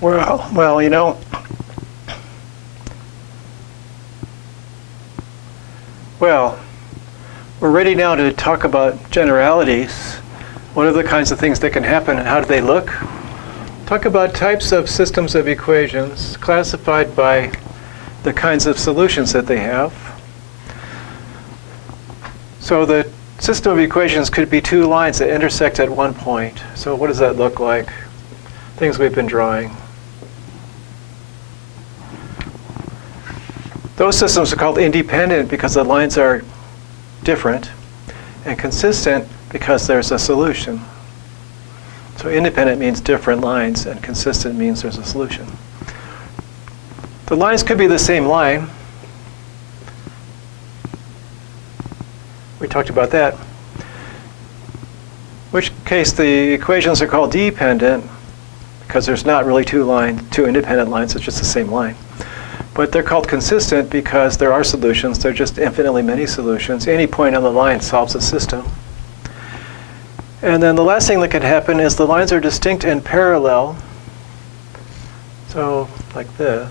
Well, you know, well, we're ready now to talk about generalities. What are the kinds of things that can happen and how do they look? Talk about types of systems of equations classified by the kinds of solutions that they have. So the system of equations could be two lines that intersect at one point. So what does that look like? Things we've been drawing. Those systems are called independent because the lines are different, and consistent because there's a solution. So independent means different lines, and consistent means there's a solution. The lines could be the same line. We talked about that. In which case the equations are called dependent because there's not really two independent lines, it's just the same line. But they're called consistent because there are solutions. They're just infinitely many solutions. Any point on the line solves a system. And then the last thing that could happen is the lines are distinct and parallel. So like this.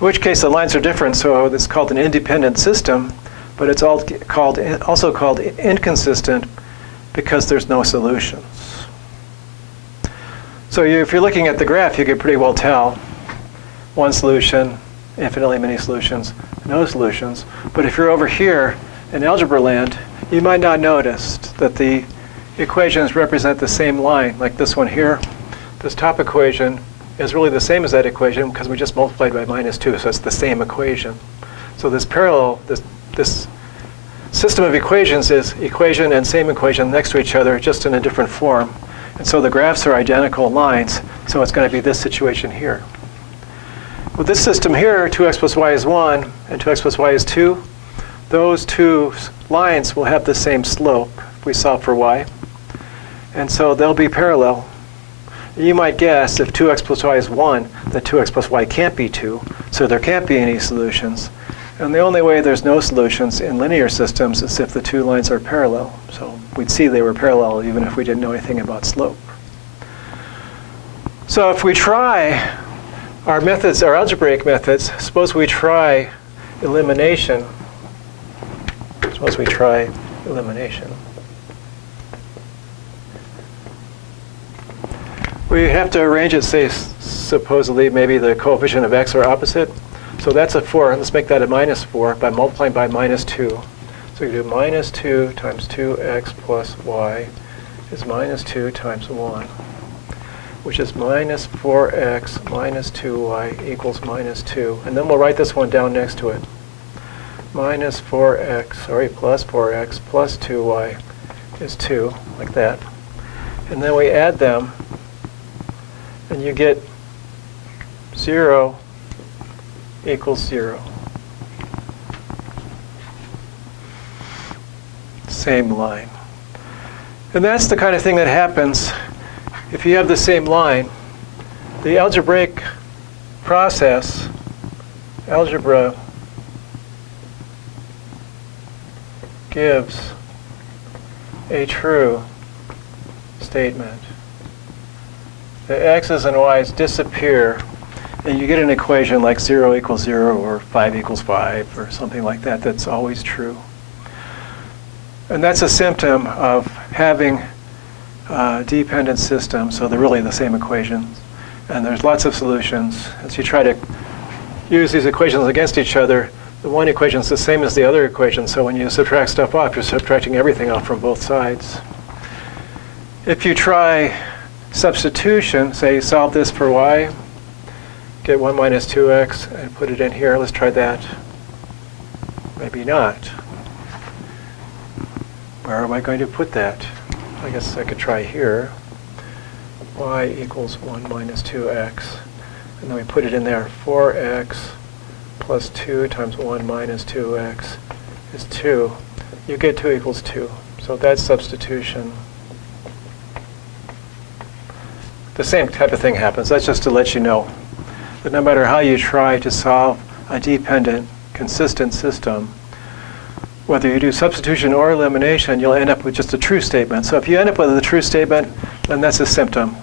In which case the lines are different, so it's called an independent system, but it's also called inconsistent because there's no solutions. So if you're looking at the graph, you can pretty well tell one solution, infinitely many solutions, no solutions. But if you're over here in algebra land, you might not notice that the equations represent the same line, like this one here. This top equation is really the same as that equation because we just multiplied by -2, so it's the same equation. So this this system of equations is equation and same equation next to each other, just in a different form. And so the graphs are identical lines, so it's going to be this situation here. With this system here, 2x plus y is 1 and 2x plus y is 2. Those two lines will have the same slope if we solve for y. And so they'll be parallel. You might guess if 2x plus y is 1, that 2x plus y can't be 2, so there can't be any solutions. And the only way there's no solutions in linear systems is if the two lines are parallel. So we'd see they were parallel even if we didn't know anything about slope. So if we try our methods, our algebraic methods, suppose we try elimination. Suppose we try elimination. We have to arrange it, say, supposedly maybe the coefficient of x are opposite. So that's a 4. Let's make that a -4 by multiplying by -2. So you do -2 times 2x plus y is -2 times 1, which is -4x minus 2y equals -2. And then we'll write this one down next to it. Plus 4x plus 2y is 2, like that. And then we add them, and you get 0 equals 0. Same line. And that's the kind of thing that happens if you have the same line. The algebraic process, algebra, gives a true statement. The x's and y's disappear, and you get an equation like 0 equals 0 or 5 equals 5 or something like that that's always true. And that's a symptom of having a dependent system, so they're really the same equations. And there's lots of solutions. As you try to use these equations against each other, the one equation is the same as the other equation, so when you subtract stuff off, you're subtracting everything off from both sides. If you try substitution, say solve this for y, get 1 minus 2x and put it in here. Let's try that. Maybe not. Where am I going to put that? I guess I could try here. Y equals 1 minus 2x. And then we put it in there. 4x plus 2 times 1 minus 2x is 2. You get 2 equals 2. So that's substitution. The same type of thing happens. That's just to let you know that no matter how you try to solve a dependent, consistent system, whether you do substitution or elimination, you'll end up with just a true statement. So if you end up with a true statement, then that's a symptom.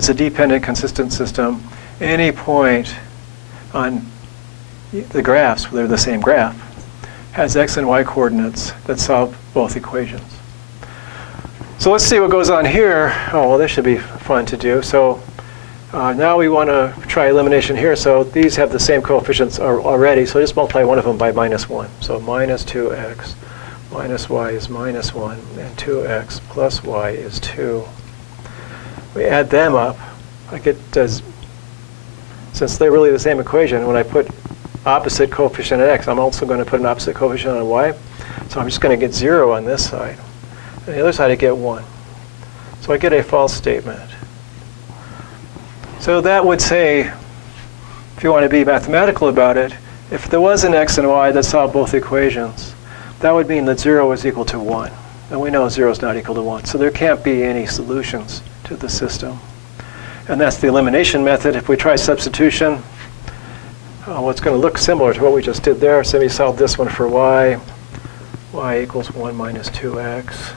it's a dependent consistent system. Any point on the graphs, where they're the same graph, has x and y coordinates that solve both equations. So let's see what goes on here. Oh, well, this should be fun to do. So now we want to try elimination here. So these have the same coefficients already. So just multiply one of them by -1. So minus 2x minus y is -1, and 2x plus y is 2. We add them up. I get, since they're really the same equation, when I put opposite coefficient at x, I'm also going to put an opposite coefficient on y. So I'm just going to get 0 on this side. On the other side, I get 1. So I get a false statement. So that would say, if you want to be mathematical about it, if there was an x and y that solved both equations, that would mean that 0 is equal to 1. And we know 0 is not equal to 1. So there can't be any solutions to the system. And that's the elimination method. If we try substitution, well, it's going to look similar to what we just did there. So we solve this one for y. Y equals 1 minus 2x.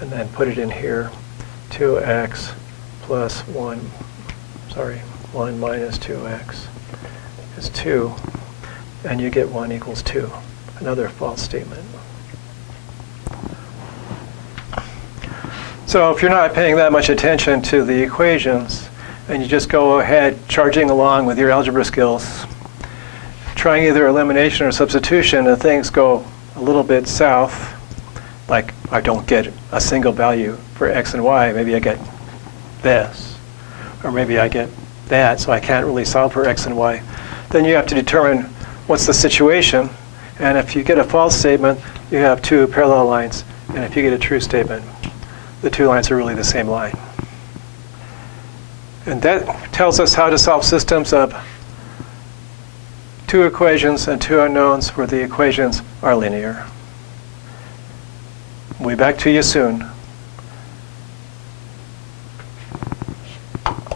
And then put it in here. 2x plus 1 minus 2x is 2. And you get 1 equals 2. Another false statement. So if you're not paying that much attention to the equations, and you just go ahead charging along with your algebra skills, trying either elimination or substitution, and things go a little bit south, like I don't get a single value for x and y, maybe I get this, or maybe I get that, so I can't really solve for x and y, then you have to determine what's the situation. And if you get a false statement, you have two parallel lines. And if you get a true statement, the two lines are really the same line. And that tells us how to solve systems of two equations and two unknowns where the equations are linear. We'll be back to you soon.